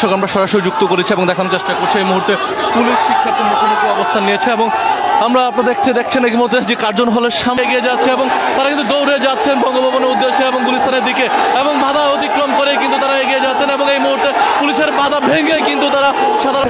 দর্শক আমরা সরাসরি যুক্ত করেছি এবং দেখানোর চেষ্টা করছি এই মুহূর্তে পুলিশ শিক্ষার্থী মুখোমুখি অবস্থান নিয়েছে এবং আমরা আপনারা দেখছেন এই মুহূর্তে যে কার্জন হলের সামনে এগিয়ে যাচ্ছে এবং তারা কিন্তু দৌড়ে যাচ্ছেন বঙ্গভবনের উদ্দেশ্যে এবং গুলিস্তানের দিকে এবং বাধা অতিক্রম করে কিন্তু তারা এগিয়ে যাচ্ছেন এবং এই মুহূর্তে পুলিশের বাধা ভেঙে কিন্তু তারা সাধারণ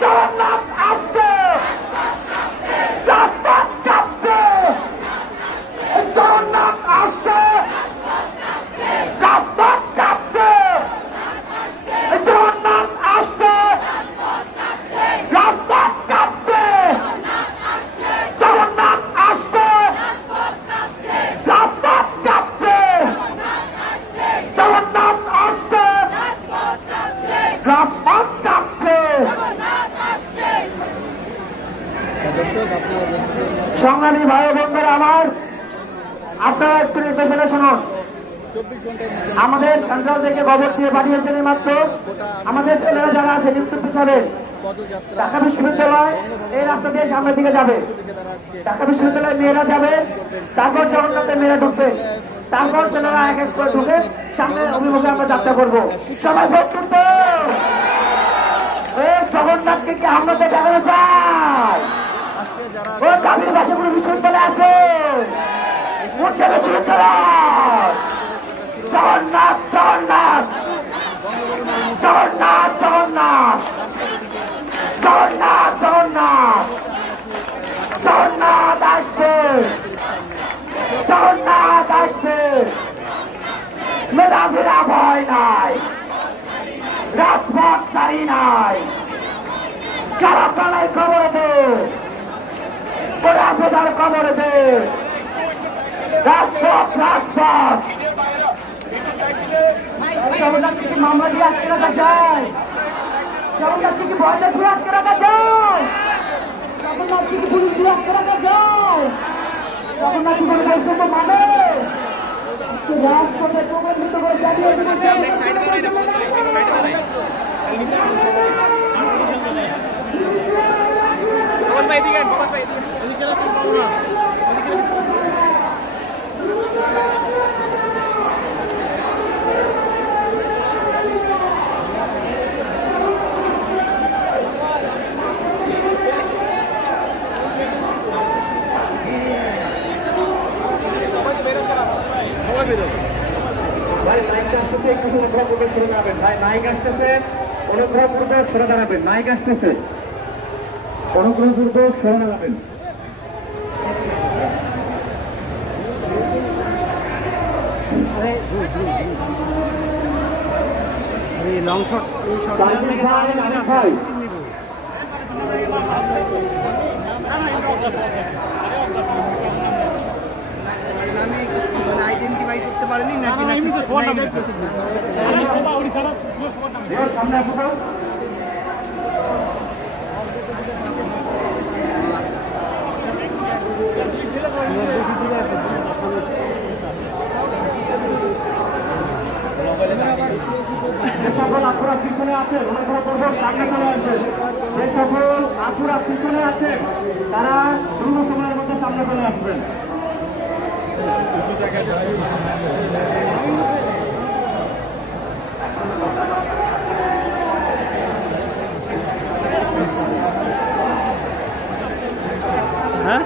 জগন্নাথ আসছে, রাজপথ কাঁপছে, জগন্নাথ আসছে, রাজপথ কাঁপছে, জগন্নাথ আসছে, রাজপথ কাঁপছে, জগন্নাথ আসছে, রাজপথ কাঁপছে, জগন্নাথ আসছে, রাজপথ কাঁপছে। সংগ্রামী ভাই বোনরা আমার, আপনারা একটু নির্দেশনা শুনুন। আমাদের সেন্ট্রাল থেকে খবর দিয়ে পাঠিয়েছেন মাত্র আমাদের ছেলেরা যারা আছে ইউসুফ হিসাবে ঢাকা বিশ্ববিদ্যালয় এই রাস্তা দিয়ে সামনের দিকে যাবে। ঢাকা বিশ্ববিদ্যালয়ের মেয়েরা যাবে, তারপর জগন্নাথের মেয়েরা ঢুকবে, তারপর ছেলেরা এক এক করে ঢুকে সামনে অভিমুখে আমরা যাত্রা করবো। সবাই প্রস্তুত? জগন্নাথকে কি আমরা দেখানো চাই? ও জাতির ভাষা কোনো বিশ্ববিদ্যালয় আছে, বিশ্ববিদ্যালয় জগন্নাথ জগন্নাথ জগন্নাথ জগন্নাথ জগন্নাথ জগন্নাথ জগন্নাথ আসছে, জগন্নাথ আসছে। মেধাবীরা ভয় নাই, রাজপথ ছাড়ি নাই, যারা প্রাণায় খবর দে, ওরা প্রধান খবর দে, রাজপথ রাজপথ। জগন্নাথকে কি মামলা দিয়ে আটকে রাখা যায়? জগন্নাথকে কি ভয় দেখিয়ে আটকে রাখা যায়? জগন্নাথকে কি পুলিশ দিয়ে আটকে রাখা যায়? জগন্নাথ কি কোনো বৈষম্য মানে? রাজপথে প্রবন্ধিত করে জানিয়ে নায়ক আসতেছে, অনুগ্রহপূর্বক সরে দাঁড়াবেন। নায়ক আসতেছে, অনুগ্রহপূর্বক সরে দাঁড়াবেন। লং শট আইডেন্টিফাই করতে পারেনি নাকি? সামনে আসো। যে সকল আপুরা পিছনে আছেন অনুগ্রহপূর্বক সামনে চলে আসবেন। যে সকল আপুরা পিছনে আছেন তারা দ্রুত সময়ের মধ্যে সামনে চলে আসবেন। হ্যাঁ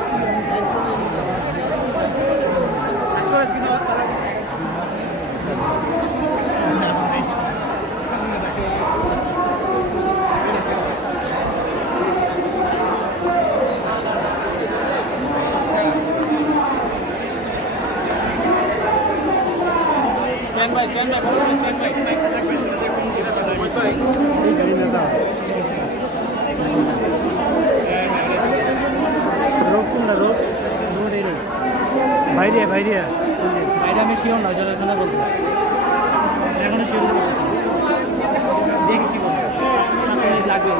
বাইরে আমি শিওর না, জলেখানা বলবো এখনো শিওর দেখি কি বলবো লাগবে